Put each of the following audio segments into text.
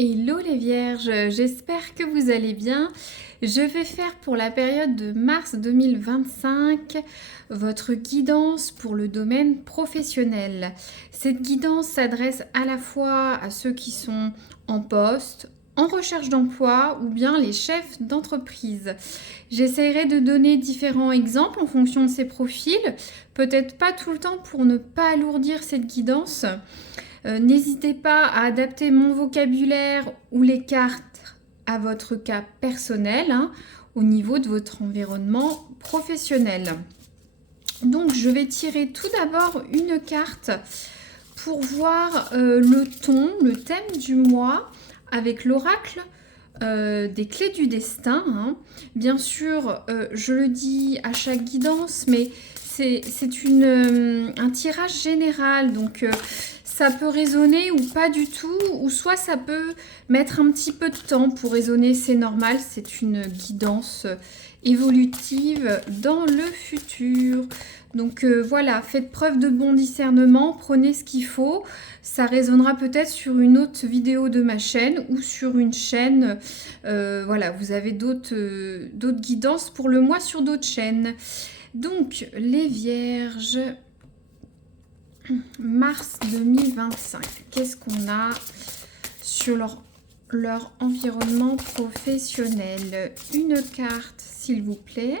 Hello les vierges, j'espère que vous allez bien. Je vais faire pour la période de mars 2025 votre guidance pour le domaine professionnel. Cette guidance s'adresse à la fois à ceux qui sont en poste, en recherche d'emploi ou bien les chefs d'entreprise. J'essaierai de donner différents exemples en fonction de ces profils, peut-être pas tout le temps pour ne pas alourdir cette guidance. N'hésitez pas à adapter mon vocabulaire ou les cartes à votre cas personnel, au niveau de votre environnement professionnel. Donc je vais tirer tout d'abord une carte pour voir le ton, le thème du mois avec l'oracle des clés du destin. Bien sûr, je le dis à chaque guidance, mais c'est un tirage général, donc ça peut résonner ou pas du tout, ou soit ça peut mettre un petit peu de temps pour résonner, c'est normal, c'est une guidance évolutive dans le futur. Donc voilà, faites preuve de bon discernement, prenez ce qu'il faut. Ça résonnera peut-être sur une autre vidéo de ma chaîne ou sur une chaîne. Voilà, vous avez d'autres guidances pour le mois sur d'autres chaînes. Donc, les vierges, mars 2025, qu'est-ce qu'on a sur leur environnement professionnel? Une carte, s'il vous plaît.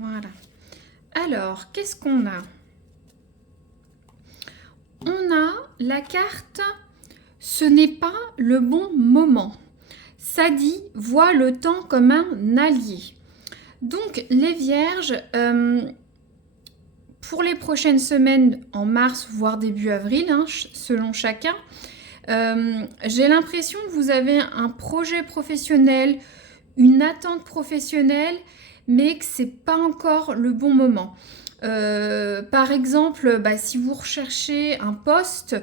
Voilà. Alors, qu'est-ce qu'on a? On a la carte « Ce n'est pas le bon moment ». Ça dit « Vois le temps comme un allié ». Donc, les vierges, pour les prochaines semaines, en mars, voire début avril, selon chacun, j'ai l'impression que vous avez un projet professionnel, une attente professionnelle, mais que ce n'est pas encore le bon moment. Par exemple, si vous recherchez un poste,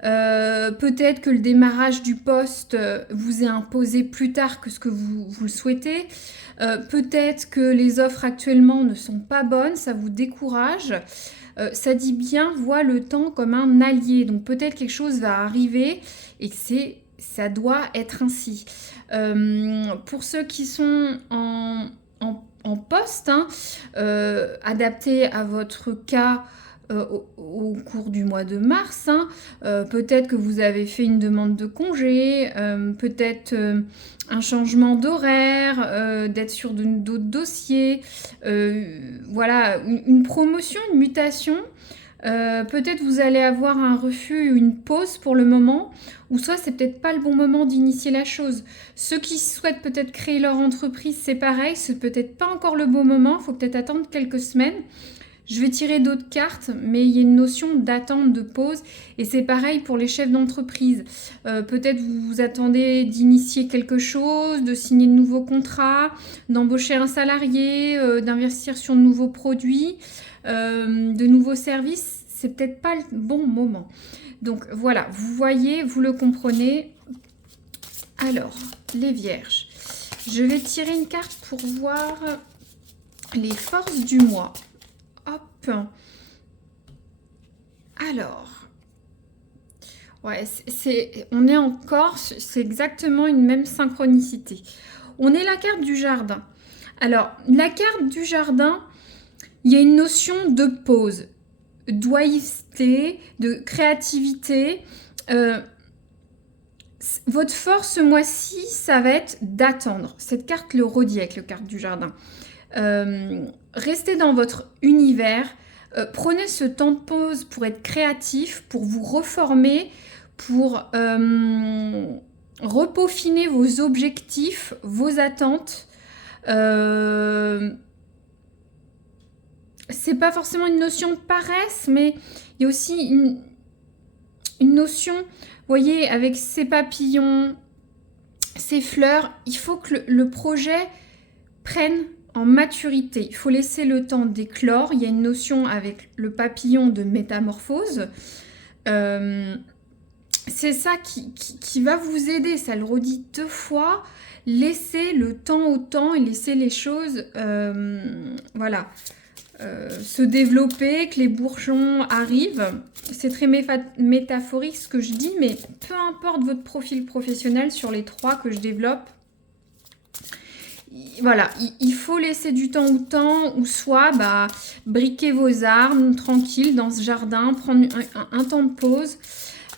peut-être que le démarrage du poste vous est imposé plus tard que ce que vous le souhaitez. Peut-être que les offres actuellement ne sont pas bonnes, ça vous décourage. Ça dit bien, vois le temps comme un allié. Donc peut-être quelque chose va arriver et que ça doit être ainsi. Pour ceux qui sont en poste, adapté à votre cas au cours du mois de mars. Peut-être que vous avez fait une demande de congé, peut-être un changement d'horaire, d'être sur d'autres dossiers. Voilà, une promotion, une mutation. Peut-être vous allez avoir un refus ou une pause pour le moment, ou soit c'est peut-être pas le bon moment d'initier la chose. Ceux qui souhaitent peut-être créer leur entreprise, c'est pareil, c'est peut-être pas encore le bon moment, il faut peut-être attendre quelques semaines. Je vais tirer d'autres cartes, mais il y a une notion d'attente, de pause, et c'est pareil pour les chefs d'entreprise. Peut-être vous attendez d'initier quelque chose, de signer de nouveaux contrats, d'embaucher un salarié, d'investir sur de nouveaux produits, de nouveaux services. C'est peut-être pas le bon moment. Donc voilà, vous voyez, vous le comprenez. Alors, les vierges, je vais tirer une carte pour voir les forces du mois. Hop. Alors, ouais, on est en Corse, c'est exactement une même synchronicité. On est la carte du jardin. Alors, la carte du jardin, il y a une notion de pause, d'oisiveté, de créativité. Votre force ce mois-ci, ça va être d'attendre. Cette carte le redit avec la carte du jardin. Restez dans votre univers, prenez ce temps de pause pour être créatif, pour vous reformer, pour repeaufiner vos objectifs, vos attentes. C'est pas forcément une notion de paresse, mais il y a aussi une notion, vous voyez, avec ces papillons, ces fleurs, il faut que le projet prenne en maturité. Il faut laisser le temps d'éclore. Il y a une notion avec le papillon de métamorphose. C'est ça qui va vous aider. Ça le redit 2 fois. Laissez le temps au temps et laissez les choses voilà, se développer, que les bourgeons arrivent. C'est très métaphorique ce que je dis, mais peu importe votre profil professionnel sur les 3 que je développe, voilà, il faut laisser du temps au temps, ou soit briquer vos armes tranquille dans ce jardin, prendre un temps de pause,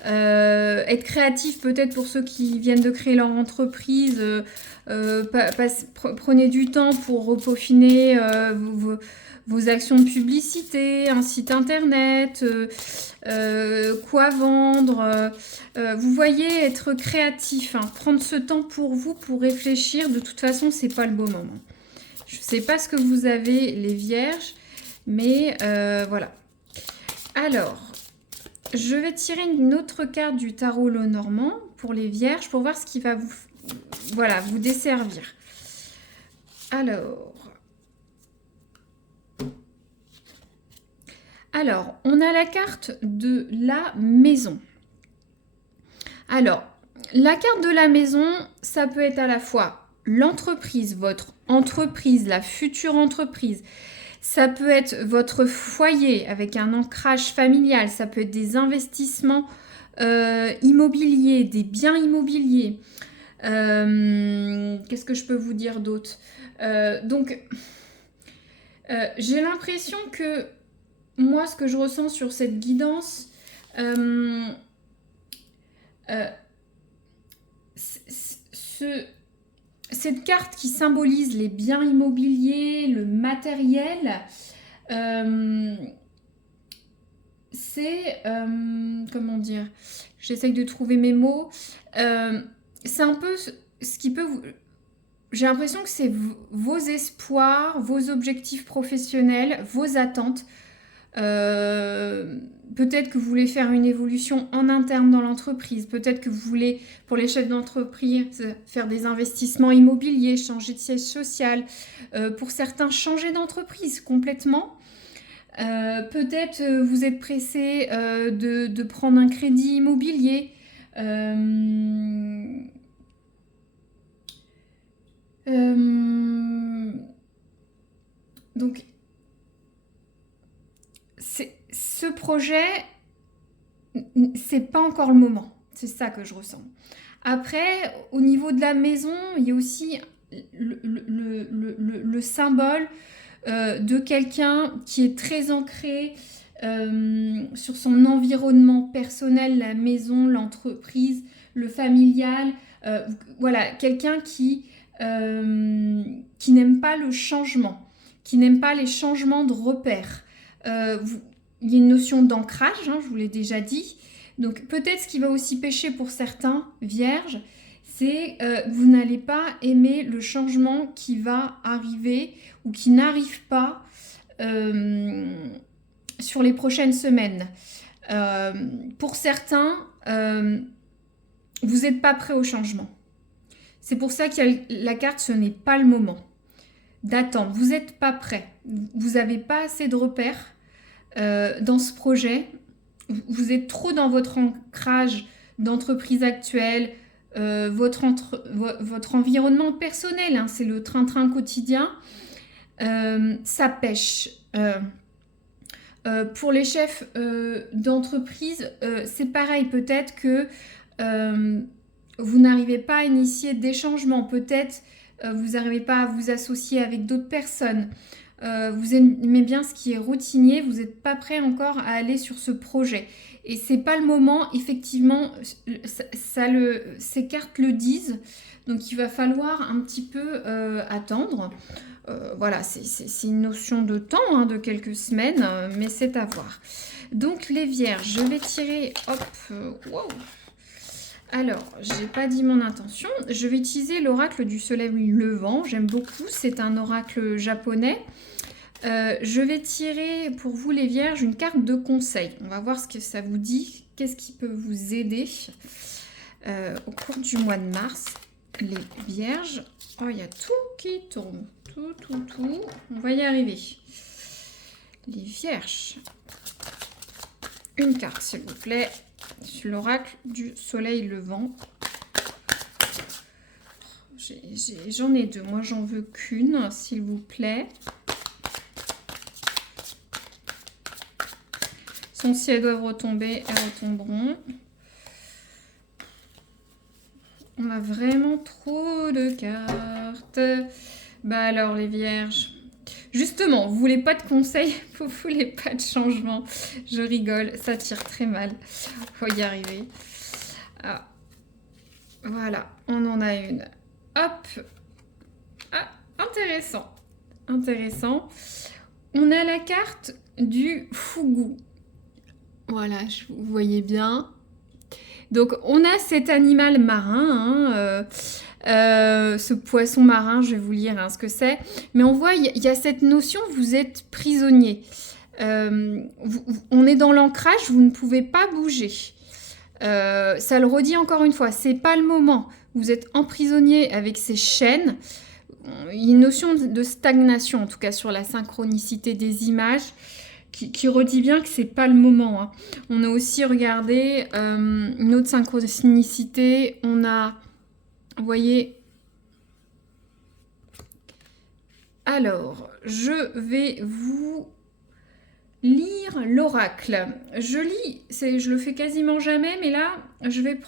être créatif peut-être pour ceux qui viennent de créer leur entreprise, prenez du temps pour peaufiner vos actions de publicité, un site internet, quoi vendre. Vous voyez, être créatif, hein, prendre ce temps pour vous, pour réfléchir. De toute façon, c'est pas le bon moment. Je ne sais pas ce que vous avez, les vierges, mais voilà. Alors, je vais tirer une autre carte du tarot Lenormand pour les vierges, pour voir ce qui va vous, voilà, vous desservir. Alors, on a la carte de la maison. Alors, la carte de la maison, ça peut être à la fois l'entreprise, votre entreprise, la future entreprise. Ça peut être votre foyer avec un ancrage familial. Ça peut être des investissements immobiliers, des biens immobiliers. Qu'est-ce que je peux vous dire d'autre? Donc, j'ai l'impression que moi, ce que je ressens sur cette guidance, cette carte qui symbolise les biens immobiliers, le matériel, c'est, comment dire, j'essaye de trouver mes mots, c'est un peu ce qui peut vous... J'ai l'impression que c'est vos espoirs, vos objectifs professionnels, vos attentes. Peut-être que vous voulez faire une évolution en interne dans l'entreprise. Peut-être que vous voulez, pour les chefs d'entreprise, faire des investissements immobiliers, changer de siège social. Pour certains, changer d'entreprise complètement. Peut-être vous êtes pressé de prendre un crédit immobilier. Donc, ce projet, c'est pas encore le moment. C'est ça que je ressens. Après, au niveau de la maison, il y a aussi le symbole de quelqu'un qui est très ancré sur son environnement personnel, la maison, l'entreprise, le familial. Voilà, quelqu'un qui n'aime pas le changement, qui n'aime pas les changements de repères. Il y a une notion d'ancrage, hein, je vous l'ai déjà dit. Donc peut-être ce qui va aussi pêcher pour certains vierges, c'est vous n'allez pas aimer le changement qui va arriver ou qui n'arrive pas sur les prochaines semaines. Pour certains, vous n'êtes pas prêt au changement. C'est pour ça qu'il y a la carte, ce n'est pas le moment d'attendre. Vous n'êtes pas prêt. Vous n'avez pas assez de repères dans ce projet. Vous êtes trop dans votre ancrage d'entreprise actuelle, votre environnement personnel, hein, c'est le train-train quotidien. Ça pêche. Pour les chefs d'entreprise, c'est pareil. Peut-être que vous n'arrivez pas à initier des changements. Peut-être vous n'arrivez pas à vous associer avec d'autres personnes. Vous aimez bien ce qui est routinier, vous n'êtes pas prêt encore à aller sur ce projet. Et c'est pas le moment, effectivement, ces cartes le disent. Donc il va falloir un petit peu attendre. Voilà, c'est une notion de temps, hein, de quelques semaines, mais c'est à voir. Donc les vierges, je vais tirer, hop, wow. Alors, j'ai pas dit mon intention. Je vais utiliser l'oracle du soleil levant. J'aime beaucoup. C'est un oracle japonais. Je vais tirer pour vous les vierges une carte de conseil. On va voir ce que ça vous dit. Qu'est-ce qui peut vous aider au cours du mois de mars. les vierges. Oh, il y a tout qui tourne. Tout. On va y arriver. Les vierges. Une carte, s'il vous plaît. Sur l'oracle du soleil levant. J'en ai deux. Moi, j'en veux qu'une, s'il vous plaît. Si elles doivent retomber, elles retomberont. On a vraiment trop de cartes. Bah alors, les vierges. Justement, vous voulez pas de conseils, vous voulez pas de changement. Je rigole, ça tire très mal. Faut y arriver. Ah. Voilà, on en a une. Hop. Ah, intéressant. Intéressant. On a la carte du fougou. Voilà, vous voyez bien. Donc, on a cet animal marin, ce poisson marin, je vais vous lire ce que c'est. Mais on voit, il y a cette notion, vous êtes prisonnier. On est dans l'ancrage, vous ne pouvez pas bouger. Ça le redit encore une fois, c'est pas le moment. Vous êtes emprisonné avec ces chaînes. Il y a une notion de stagnation, en tout cas sur la synchronicité des images. Qui redit bien que c'est pas le moment. Hein. On a aussi regardé une autre synchronicité. On a, vous voyez. Alors, je vais vous lire l'oracle. Je le fais quasiment jamais, mais là, je vais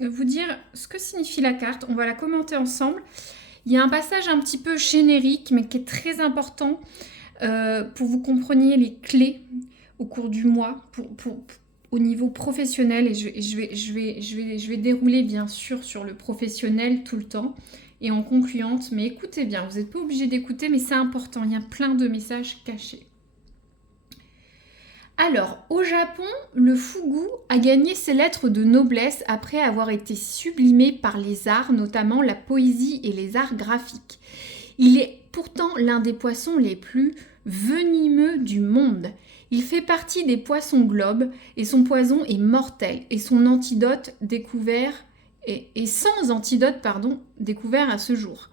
vous dire ce que signifie la carte. On va la commenter ensemble. Il y a un passage un petit peu générique, mais qui est très important. Pour vous compreniez les clés au cours du mois au niveau professionnel et je vais dérouler bien sûr sur le professionnel tout le temps et en concluante, mais écoutez bien, vous n'êtes pas obligé d'écouter mais c'est important, il y a plein de messages cachés. Alors, au Japon, le fugu a gagné ses lettres de noblesse après avoir été sublimé par les arts, notamment la poésie et les arts graphiques. Il est pourtant l'un des poissons les plus venimeux du monde. Il fait partie des poissons globes et son poison est mortel et son antidote découvert et sans antidote découvert à ce jour.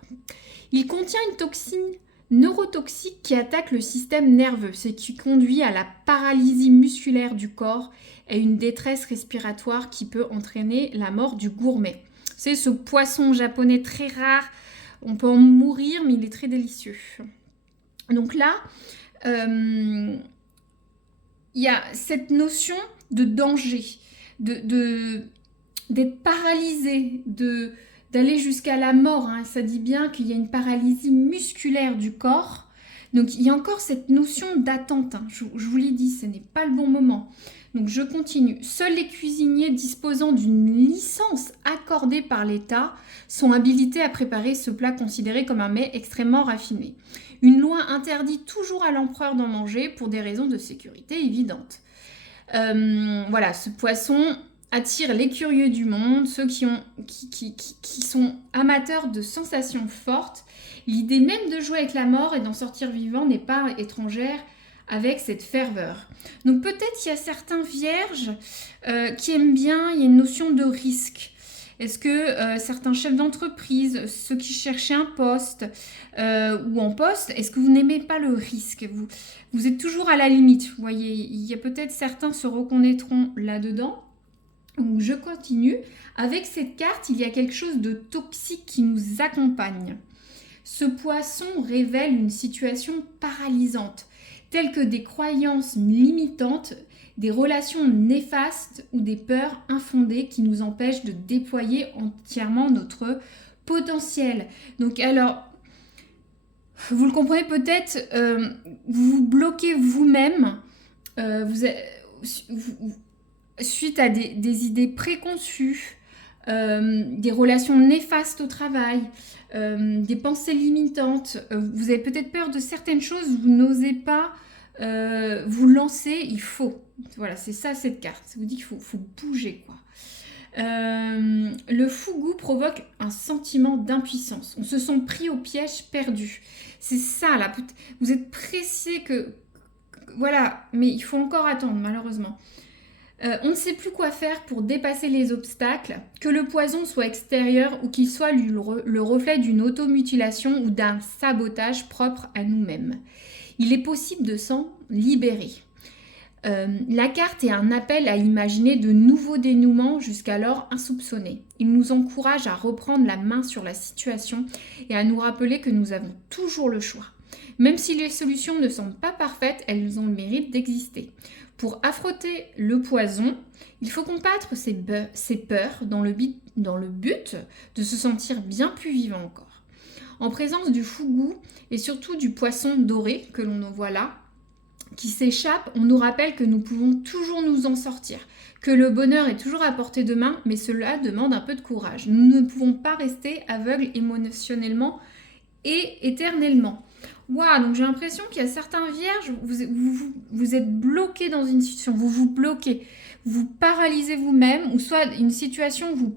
Il contient une toxine neurotoxique qui attaque le système nerveux, ce qui conduit à la paralysie musculaire du corps et une détresse respiratoire qui peut entraîner la mort du gourmet. C'est ce poisson japonais très rare. On peut en mourir, mais il est très délicieux. Donc là, il y a cette notion de danger, d'être paralysé, d'aller jusqu'à la mort. Hein. Ça dit bien qu'il y a une paralysie musculaire du corps. Donc il y a encore cette notion d'attente. Hein. Je vous l'ai dit, ce n'est pas le bon moment. Donc je continue. Seuls les cuisiniers disposant d'une licence accordée par l'État sont habilités à préparer ce plat considéré comme un mets extrêmement raffiné. Une loi interdit toujours à l'empereur d'en manger pour des raisons de sécurité évidentes. Voilà, ce poisson attire les curieux du monde, ceux qui sont amateurs de sensations fortes. L'idée même de jouer avec la mort et d'en sortir vivant n'est pas étrangère avec cette ferveur. Donc peut-être il y a certains vierges qui aiment bien, il y a une notion de risque. Est-ce que certains chefs d'entreprise, ceux qui cherchaient un poste ou en poste, est-ce que vous n'aimez pas le risque ? Vous êtes toujours à la limite, vous voyez, il y a peut-être certains se reconnaîtront là-dedans. Donc je continue. Avec cette carte, il y a quelque chose de toxique qui nous accompagne. Ce poisson révèle une situation paralysante, telles que des croyances limitantes, des relations néfastes ou des peurs infondées qui nous empêchent de déployer entièrement notre potentiel. Donc alors, vous le comprenez peut-être, vous vous bloquez vous-même suite à des idées préconçues, des relations néfastes au travail, des pensées limitantes. Vous avez peut-être peur de certaines choses, vous n'osez pas vous lancer, il faut. Voilà, c'est ça cette carte. Ça vous dit qu'il faut bouger, quoi. Le fugu provoque un sentiment d'impuissance. On se sent pris au piège perdu. C'est ça, là. Vous êtes pressé voilà, mais il faut encore attendre, malheureusement. On ne sait plus quoi faire pour dépasser les obstacles, que le poison soit extérieur ou qu'il soit le reflet d'une automutilation ou d'un sabotage propre à nous-mêmes. Il est possible de s'en libérer. La carte est un appel à imaginer de nouveaux dénouements jusqu'alors insoupçonnés. Il nous encourage à reprendre la main sur la situation et à nous rappeler que nous avons toujours le choix. Même si les solutions ne sont pas parfaites, elles ont le mérite d'exister. Pour affronter le poison, il faut combattre ses peurs dans le but de se sentir bien plus vivant encore. En présence du fougou et surtout du poisson doré que l'on voit là, qui s'échappe, on nous rappelle que nous pouvons toujours nous en sortir, que le bonheur est toujours à portée de main, mais cela demande un peu de courage. Nous ne pouvons pas rester aveugles émotionnellement et éternellement. Waouh, donc j'ai l'impression qu'il y a certains vierges, vous êtes bloqués dans une situation, vous vous bloquez, vous paralysez vous-même, ou soit une situation vous vous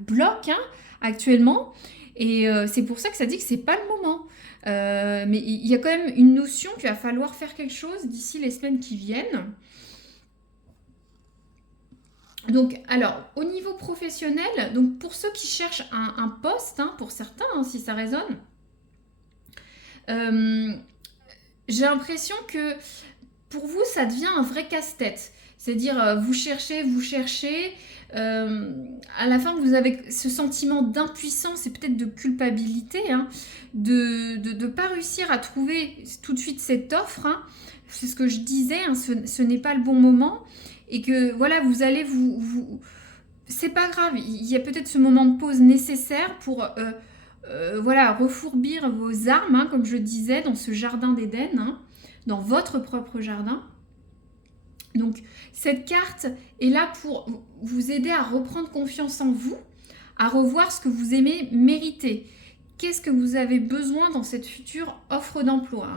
bloque actuellement, et c'est pour ça que ça dit que c'est pas le moment. Mais il y a quand même une notion qu'il va falloir faire quelque chose d'ici les semaines qui viennent. Donc, alors, au niveau professionnel, donc pour ceux qui cherchent un poste, pour certains, si ça résonne, j'ai l'impression que pour vous, ça devient un vrai casse-tête. C'est-à-dire, vous cherchez, à la fin, vous avez ce sentiment d'impuissance et peut-être de culpabilité, de ne pas réussir à trouver tout de suite cette offre. C'est ce que je disais, ce n'est pas le bon moment. Et que voilà, vous allez c'est pas grave, il y a peut-être ce moment de pause nécessaire pour refourbir vos armes, comme je disais, dans ce jardin d'Éden, dans votre propre jardin. Donc cette carte est là pour vous aider à reprendre confiance en vous, à revoir ce que vous aimez mériter. Qu'est-ce que vous avez besoin dans cette future offre d'emploi,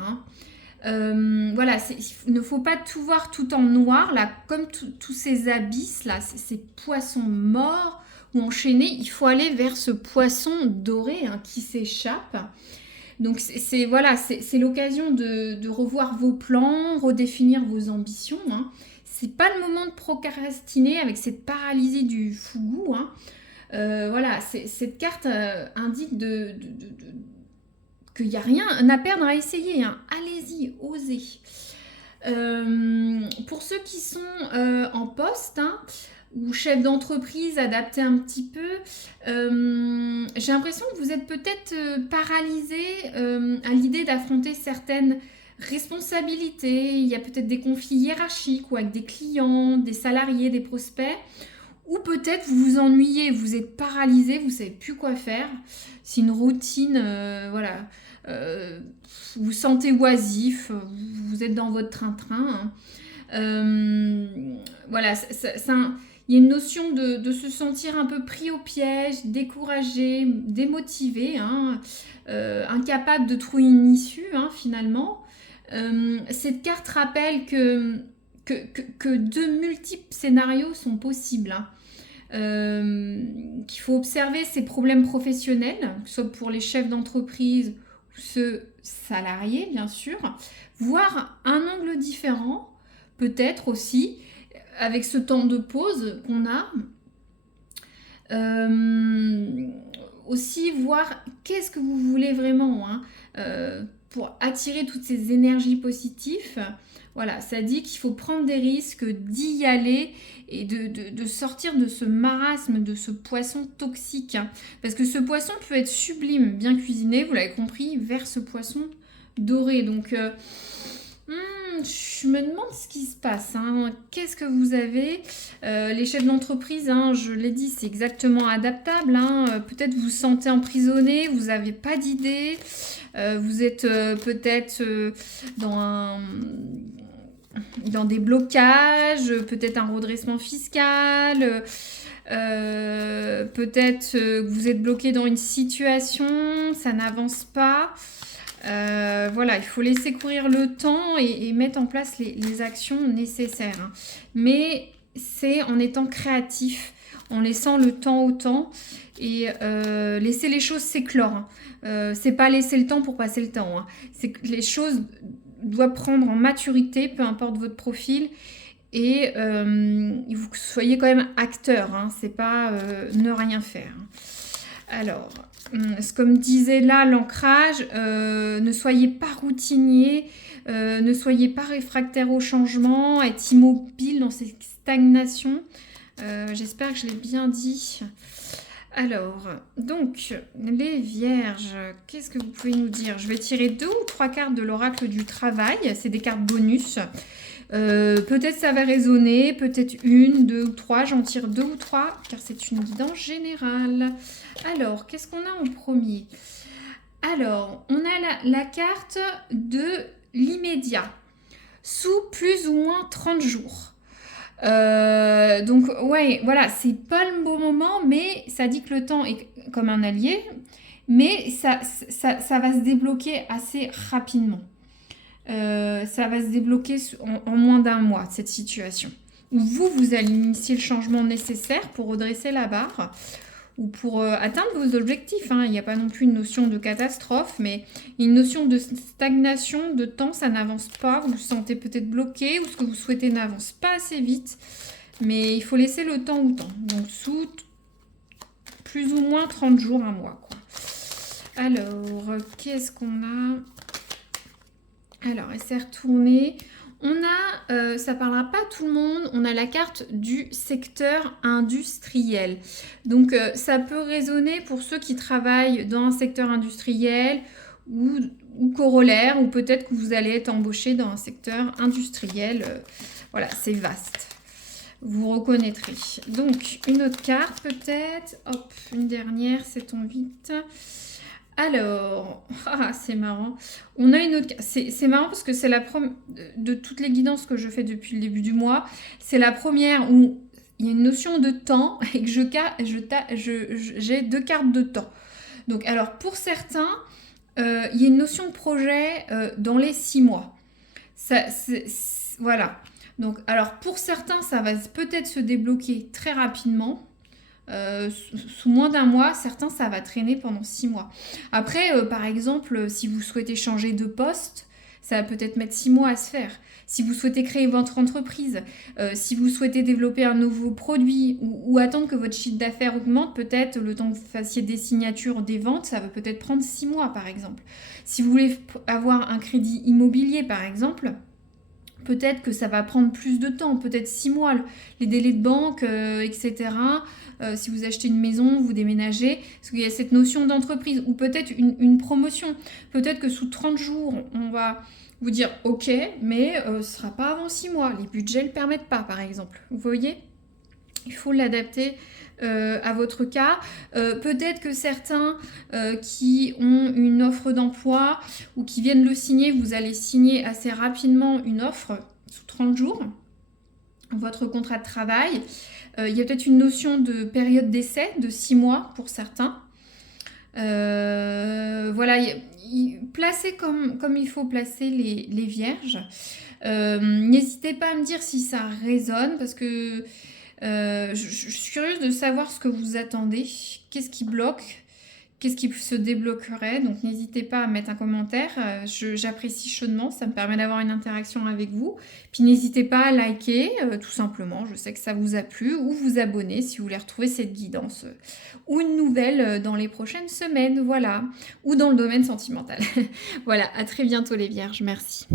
voilà, il ne faut pas tout voir tout en noir, là, comme tous ces abysses, là, ces poissons morts ou enchaînés, il faut aller vers ce poisson doré qui s'échappe. Donc c'est l'occasion de revoir vos plans, redéfinir vos ambitions. C'est pas le moment de procrastiner avec cette paralysie du fougou. Cette carte indique qu'il n'y a rien à perdre à essayer. Allez-y, osez. Pour ceux qui sont en poste ou chefs d'entreprise, adaptés un petit peu, j'ai l'impression que vous êtes peut-être paralysés à l'idée d'affronter certaines responsabilités. Il y a peut-être des conflits hiérarchiques ou avec des clients, des salariés, des prospects. Ou peut-être vous vous ennuyez, vous êtes paralysé, vous ne savez plus quoi faire. C'est une routine, vous vous sentez oisif, vous êtes dans votre train-train. Il y a une notion de se sentir un peu pris au piège, découragé, démotivé, incapable de trouver une issue finalement. Cette carte rappelle que de multiples scénarios sont possibles. Qu'il faut observer ces problèmes professionnels, que ce soit pour les chefs d'entreprise ou ceux salariés, bien sûr, voir un angle différent, peut-être aussi, avec ce temps de pause qu'on a. Aussi voir qu'est-ce que vous voulez vraiment pour attirer toutes ces énergies positives. Voilà, ça dit qu'il faut prendre des risques, d'y aller et de sortir de ce marasme, de ce poisson toxique. Parce que ce poisson peut être sublime, bien cuisiné, vous l'avez compris, vers ce poisson doré. Donc, je me demande ce qui se passe. Qu'est-ce que vous avez les chefs d'entreprise, je l'ai dit, c'est exactement adaptable. Peut-être vous vous sentez emprisonné, vous n'avez pas d'idée. Vous êtes peut-être dans des blocages, peut-être un redressement fiscal, peut-être que vous êtes bloqué dans une situation, ça n'avance pas. Il faut laisser courir le temps et mettre en place les actions nécessaires. Mais c'est en étant créatif, en laissant le temps au temps et laisser les choses s'éclore. C'est pas laisser le temps pour passer le temps. C'est que les choses doit prendre en maturité, peu importe votre profil. Et il faut que vous soyez quand même acteur, hein, c'est pas ne rien faire. Alors, comme disait là l'ancrage, ne soyez pas routinier, ne soyez pas réfractaire au changement, être immobile dans cette stagnation. J'espère que je l'ai bien dit. Alors, donc, les vierges, qu'est-ce que vous pouvez nous dire? Je vais tirer 2 ou 3 cartes de l'oracle du travail. C'est des cartes bonus. Peut-être ça va résonner, peut-être 1, 2 ou 3. J'en tire 2 ou 3, car c'est une guidance générale. Alors, qu'est-ce qu'on a en premier? Alors, on a la carte de l'immédiat, sous plus ou moins 30 jours. Donc, ouais, voilà, c'est pas le bon moment, mais ça dit que le temps est comme un allié, mais ça va se débloquer assez rapidement. Ça va se débloquer en moins d'un mois, cette situation. Où vous allez initier le changement nécessaire pour redresser la barre ou pour atteindre vos objectifs. Hein. Il n'y a pas non plus une notion de catastrophe, mais une notion de stagnation, de temps, ça n'avance pas. Vous vous sentez peut-être bloqué ou ce que vous souhaitez n'avance pas assez vite. Mais il faut laisser le temps au temps. Donc, sous plus ou moins 30 jours, un mois, quoi. Alors, qu'est-ce qu'on a? Alors, elle s'est retournée. On a, ça parlera pas tout le monde, on a la carte du secteur industriel. Donc, ça peut résonner pour ceux qui travaillent dans un secteur industriel ou corollaire, ou peut-être que vous allez être embauché dans un secteur industriel. Voilà, c'est vaste. Vous reconnaîtrez. Donc, une autre carte peut-être. Hop, une dernière, c'est ton 8. Alors, c'est marrant. On a une autre. C'est marrant parce que c'est la première de toutes les guidances que je fais depuis le début du mois. C'est la première où il y a une notion de temps et que j'ai 2 cartes de temps. Donc, alors pour certains, il y a une notion de projet dans les 6 mois. Voilà. Donc, alors pour certains, ça va peut-être se débloquer très rapidement. Sous moins d'un mois, certains ça va traîner pendant 6 mois. Après, par exemple, si vous souhaitez changer de poste, ça va peut-être mettre 6 mois à se faire. Si vous souhaitez créer votre entreprise, si vous souhaitez développer un nouveau produit ou attendre que votre chiffre d'affaires augmente, peut-être le temps que vous fassiez des signatures, des ventes, ça va peut-être prendre 6 mois par exemple. Si vous voulez avoir un crédit immobilier par exemple, peut-être que ça va prendre plus de temps, peut-être 6 mois, les délais de banque, etc. Si vous achetez une maison, vous déménagez, parce qu'il y a cette notion d'entreprise, ou peut-être une promotion. Peut-être que sous 30 jours, on va vous dire « Ok, mais ce ne sera pas avant 6 mois. Les budgets ne le permettent pas, par exemple. » Vous voyez ? Il faut l'adapter à votre cas. Peut-être que certains qui ont une offre d'emploi ou qui viennent le signer, vous allez signer assez rapidement une offre sous 30 jours, votre contrat de travail. Il y a peut-être une notion de période d'essai de 6 mois pour certains. Voilà, placez comme il faut placer les vierges. N'hésitez pas à me dire si ça résonne parce que je suis curieuse de savoir ce que vous attendez, qu'est-ce qui bloque, qu'est-ce qui se débloquerait. Donc n'hésitez pas à mettre un commentaire, j'apprécie chaudement, ça me permet d'avoir une interaction avec vous. Puis n'hésitez pas à liker, tout simplement, je sais que ça vous a plu, ou vous abonner si vous voulez retrouver cette guidance ou une nouvelle dans les prochaines semaines, voilà, ou dans le domaine sentimental. Voilà, à très bientôt les vierges, merci.